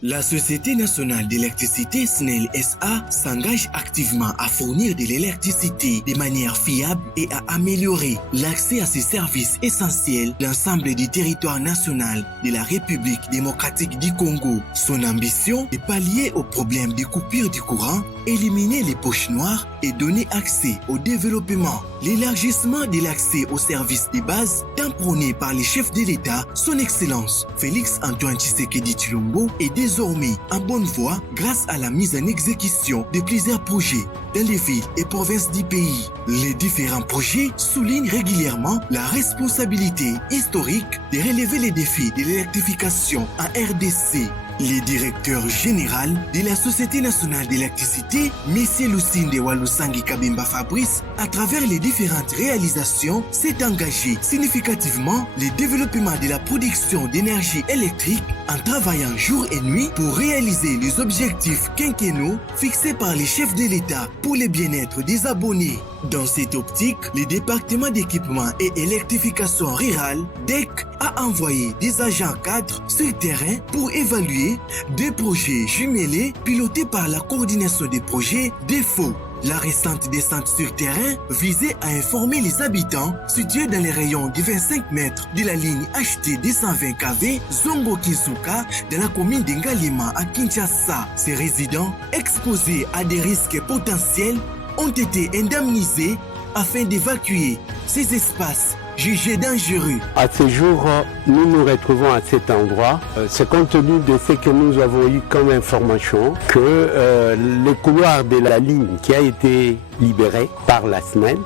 La Société nationale d'électricité SNEL SA s'engage activement à fournir de l'électricité de manière fiable et à améliorer l'accès à ces services essentiels de l'ensemble du territoire national de la République démocratique du Congo. Son ambition est pallier aux problèmes de coupure du courant, éliminer les poches noires et donner accès au développement. L'élargissement de l'accès aux services de base, tant prôné par les chefs de l'État, son Excellence Félix Antoine Tshisekedi Tshilombo, est désormais en bonne voie grâce à la mise en exécution de plusieurs projets dans les villes et provinces du pays. Les différents projets soulignent régulièrement la responsabilité historique de relever les défis de l'électrification en RDC. Le directeur général de la Société nationale d'électricité, M. Lucinde Walusangi Kabimba Fabrice, à travers les différentes réalisations, s'est engagé significativement le développement de la production d'énergie électrique en travaillant jour et nuit pour réaliser les objectifs quinquennaux fixés par les chefs de l'État pour le bien-être des abonnés. Dans cette optique, le département d'équipement et électrification rurale, DEC, a envoyé des agents cadres sur terrain pour évaluer des projets jumelés pilotés par la coordination des projets DEFO. La récente descente sur terrain visait à informer les habitants situés dans les rayons de 25 mètres de la ligne HT 220 kV Zongo Kizuka dans la commune d'Ngalima à Kinshasa. Ces résidents, exposés à des risques potentiels, ont été indemnisés afin d'évacuer ces espaces jugés dangereux. À ce jour, nous nous retrouvons à cet endroit. C'est compte tenu de ce que nous avons eu comme information que le couloir de la ligne qui a été libéré par la SNEL,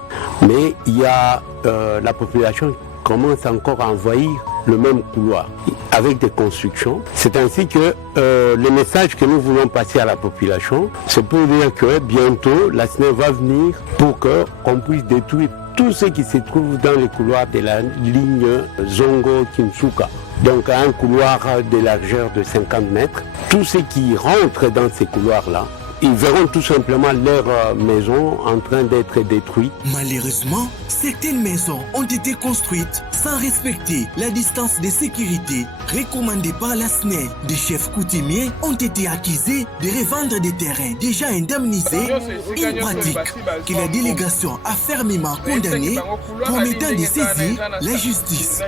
mais il y a la population qui commence encore à envahir le même couloir avec des constructions. C'est ainsi que le message que nous voulons passer à la population, c'est pour dire que bientôt la SNEL va venir pour qu'on puisse détruire tout ce qui se trouve dans le couloir de la ligne Zongo-Kinsuka. Donc un couloir de largeur de 50 mètres. Tous ceux qui rentrent dans ces couloirs-là, ils verront tout simplement leur maison en train d'être détruite. Malheureusement, certaines maisons ont été construites sans respecter la distance de sécurité recommandée par la SNEL. Des chefs coutumiers ont été accusés de revendre des terrains déjà indemnisés, une pratique que la délégation a fermement condamnée, promettant de saisir la justice.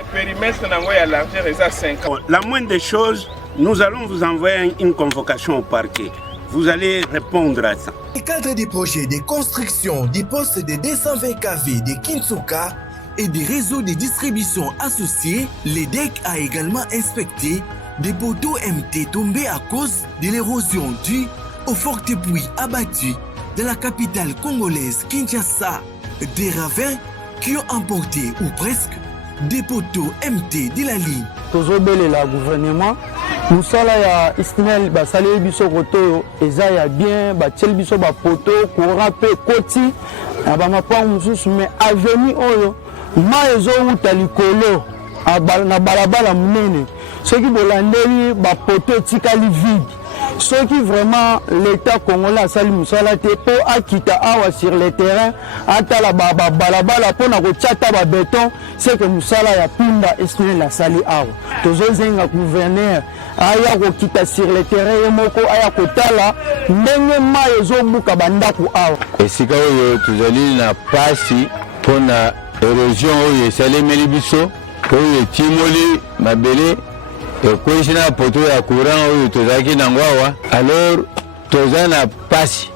La moindre des choses, nous allons vous envoyer une convocation au parquet. Vous allez répondre à ça. Dans le cadre des projets de construction des postes de 220 kV de Kinsuka et des réseaux de distribution associés, l'EDEC a également inspecté des poteaux MT tombés à cause de l'érosion due aux fortes pluies abattues dans la capitale congolaise Kinshasa. Des ravins qui ont emporté ou presque des poteaux MT de la ligne. Le gouvernement musala ya SNEL basali biso koto eza ya bien batie biso ba poto courant pe koti na ba mapango mususu mais avenue oyo ma ezo uta likolo na balabala munene soki bolandeli ba poto etikali vide soki vraiment l'état congolais asali musala te po akita awa sur le terrain atala balabala pona kotiata ba béton c'est que musala ya pinda SNEL asali awa tozozenga gouverneur aya kokita sur le terrain ye moko aya kotala ndenge mai ezobuka bandako awa. Esika oyo tozali na pasi mpona érosion oyo esalemeli biso oyo etimoli mabele ekwesi na poto ya courant oyo tozalaki nango awa alors toza na pasi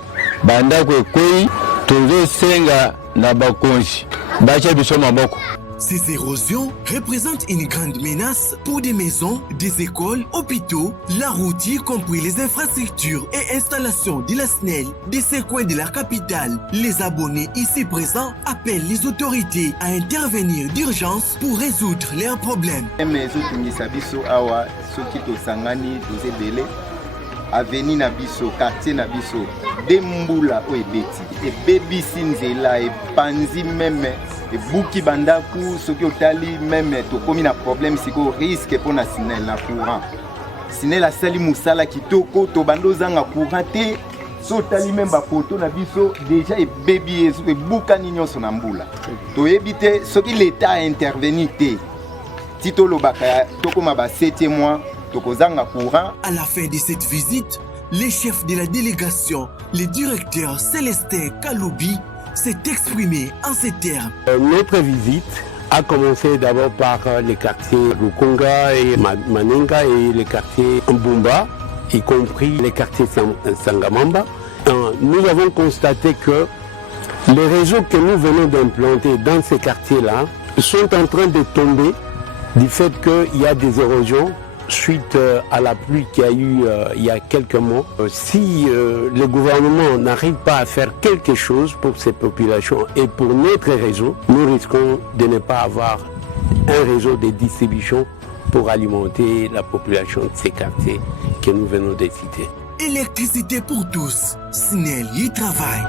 bandako ekwei tozosenga na bakonzi batya biso maboko. Ces érosions représentent une grande menace pour des maisons, des écoles, hôpitaux, la route, y compris les infrastructures et installations de la SNEL de ces coins de la capitale. Les abonnés ici présents appellent les autorités à intervenir d'urgence pour résoudre leurs problèmes. Avenue na biso, quartier na biso, dembula o ebeti, ebebisi nzela, epanzi meme, ebuki bandaku, soki otali meme, tokomi na problème siko risque pour na SNEL na courant. SNEL asali musala kitoko, to bando zanga courant te, so tali même ba poto na biso, déjà ebebi ebuka nyonso na mbula. To ebite soki l'état a intervenu te. Tito lobaka tokoma ba 7e mois tokozanga courant. À la fin de cette visite, le chef de la délégation, le directeur Célestin Kaloubi, s'est exprimé en ces termes. Notre visite a commencé d'abord par les quartiers Lukonga et Manenga et les quartiers Mbumba, y compris les quartiers Sangamamba. Nous avons constaté que les réseaux que nous venons d'implanter dans ces quartiers-là sont en train de tomber du fait qu'il y a des érosions suite à la pluie qu'il y a eu il y a quelques mois. Si le gouvernement n'arrive pas à faire quelque chose pour ces populations et pour notre réseau, nous risquons de ne pas avoir un réseau de distribution pour alimenter la population de ces quartiers que nous venons de citer. Électricité pour tous, SNEL y travaille.